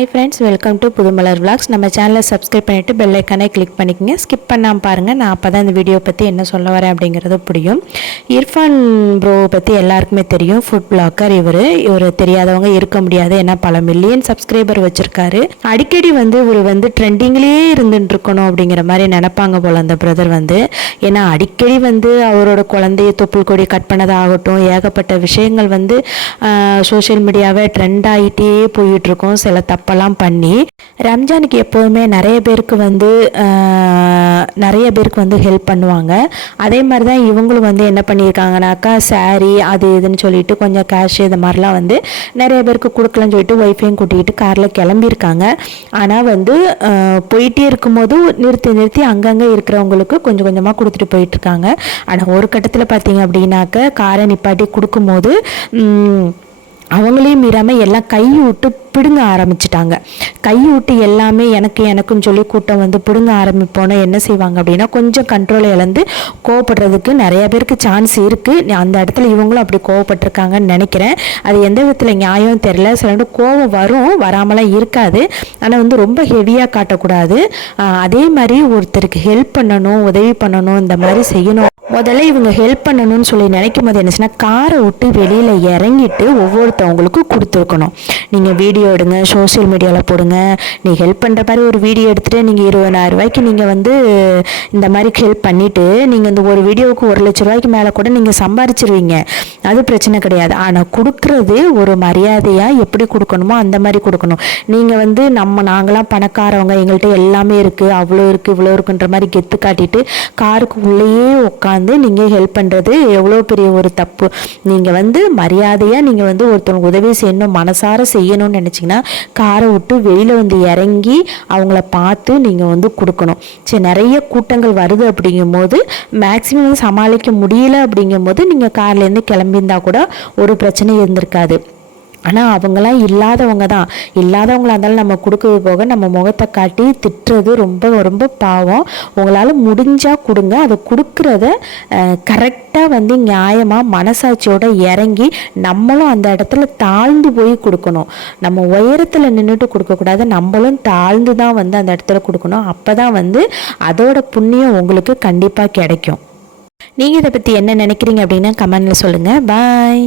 Hi ஃப்ரெண்ட்ஸ், welcome to Pudhumalar vlogs. நம்ம சேனலை சப்ஸ்கிரைப் பண்ணிவிட்டு பெல் ஐக்கானை கிளிக் பண்ணிக்கங்க. ஸ்கிப் பண்ணாமல் பாருங்கள். நான் அப்போ தான் இந்த வீடியோ பற்றி என்ன சொல்ல வரேன் அப்படிங்கிறது புரியும். இர்ஃபான் ப்ரோவை பற்றி எல்லாருக்குமே தெரியும். Food blogger. இவர் தெரியாதவங்க இருக்க முடியாது. ஏன்னா பல மில்லியன் சப்ஸ்கிரைபர் வச்சுருக்காரு. அடிக்கடி இவர் ட்ரெண்டிங்லேயே இருந்துட்டு இருக்கணும் அப்படிங்கிற மாதிரி நினைப்பாங்க போல் அந்த பிரதர் ஏன்னா அடிக்கடி அவரோட குழந்தைய தொப்புள் கொடி கட் பண்ணதாகட்டும், ஏகப்பட்ட விஷயங்கள் சோஷியல் மீடியாவை ட்ரெண்ட் ஆகிட்டே போயிட்டுருக்கோம். சில தப்பெல்லாம் பண்ணி ரம்ஜானுக்கு எப்போதுமே நிறைய பேருக்கு ஹெல்ப் பண்ணுவாங்க. அதே மாதிரி தான் இவங்களும் என்ன பண்ணியிருக்காங்கனாக்கா, சாரி அது இதுன்னு சொல்லிட்டு கொஞ்சம் கேஷ் இது மாதிரிலாம் நிறைய பேருக்கு கொடுக்கலன்னு சொல்லிட்டு ஒய்ஃபையும் கூட்டிகிட்டு காரில் கிளம்பியிருக்காங்க. ஆனால் போயிட்டே இருக்கும்போது நிறுத்தி அங்கங்கே இருக்கிறவங்களுக்கு கொஞ்சம் கொஞ்சமாக கொடுத்துட்டு போயிட்டுருக்காங்க. ஆனால் ஒரு கட்டத்தில் பார்த்தீங்க அப்படின்னாக்க காரை நிப்பாட்டி கொடுக்கும்போது அவங்களையும் மீறாமல் எல்லாம் கை விட்டு பிடுங்க ஆரம்பிச்சிட்டாங்க. கை விட்டு எல்லாமே எனக்குன்னு சொல்லி கூட்டம் பிடுங்க ஆரம்பிப்போனா என்ன செய்வாங்க அப்படின்னா, கொஞ்சம் கண்ட்ரோலை இழந்து கோவப்படுறதுக்கு நிறைய பேருக்கு சான்ஸ் இருக்குது. அந்த இடத்துல இவங்களும் அப்படி கோவப்பட்டிருக்காங்கன்னு நினைக்கிறேன். அது எந்த விதத்தில் நியாயம் தெரியல. சில கோவம் வரும், வராமலாம் இருக்காது. ஆனால் ரொம்ப ஹெவியாக காட்டக்கூடாது. அதே மாதிரி ஒருத்தருக்கு ஹெல்ப் பண்ணணும், உதவி பண்ணணும், இந்த மாதிரி செய்யணும். முதல்ல இவங்க ஹெல்ப் பண்ணணும்னு சொல்லி நினைக்கும் போது என்னச்சுன்னா, காரை விட்டு வெளியில் இறங்கிட்டு ஒவ்வொருத்தவங்களுக்கும் கொடுத்துருக்கணும். நீங்கள் வீடியோ எடுங்க, சோஷியல் மீடியாவில் போடுங்க. நீ ஹெல்ப் பண்ணுற மாதிரி ஒரு வீடியோ எடுத்துகிட்டு நீங்கள் 20,000 ரூபாய்க்கு நீங்கள் இந்த மாதிரி ஹெல்ப் பண்ணிவிட்டு நீங்கள் இந்த ஒரு வீடியோவுக்கு 1,00,000 ரூபாய்க்கு மேலே கூட நீங்கள் சம்பாரிச்சிருவீங்க. அது பிரச்சனை கிடையாது. ஆனால் கொடுக்குறது ஒரு மரியாதையாக எப்படி கொடுக்கணுமோ அந்த மாதிரி கொடுக்கணும். நீங்கள் நாங்களாம் பணக்காரவங்க, எங்கள்கிட்ட எல்லாமே இருக்குது, அவ்வளோ இருக்குது, இவ்வளோ இருக்குன்ற மாதிரி கெத்து காட்டிட்டு காருக்கு உள்ளேயே உட்காந்து நீங்கள் ஹெல்ப் பண்ணுறது எவ்வளோ பெரிய ஒரு தப்பு. நீங்கள் மரியாதையாக நீங்கள் ஒருத்தவங்க உதவி செய்யணும், மனசார செய்யணும்னு நினச்சிங்கன்னா காரை விட்டு வெளியில் இறங்கி அவங்கள பார்த்து நீங்கள் கொடுக்கணும். சரி, நிறைய கூட்டங்கள் வருது அப்படிங்கும்போது மேக்ஸிமம் சமாளிக்க முடியல அப்படிங்கும்போது நீங்கள் கார்லேருந்து கிளம்பியிருந்தா கூட ஒரு பிரச்சனை இருந்திருக்காது. ஆனால் அவங்களாம் இல்லாதவங்களாக இருந்தாலும் நம்ம கொடுக்கறது போக நம்ம முகத்தை காட்டி திட்டுறது ரொம்ப ரொம்ப பாவம். உங்களால் முடிஞ்சால் கொடுங்க. அதை கொடுக்குறத கரெக்டாக நியாயமாக மனசாட்சியோடு இறங்கி நம்மளும் அந்த இடத்துல தாழ்ந்து போய் கொடுக்கணும். நம்ம உயரத்தில் நின்றுட்டு கொடுக்கக்கூடாது, நம்மளும் தாழ்ந்து தான் அந்த இடத்துல கொடுக்கணும். அப்போ தான் அதோட புண்ணியம் உங்களுக்கு கண்டிப்பாக கிடைக்கும். நீங்கள் இதை பற்றி என்ன நினைக்கிறீங்க அப்படின்னா கமெண்டில் சொல்லுங்கள். பாய்.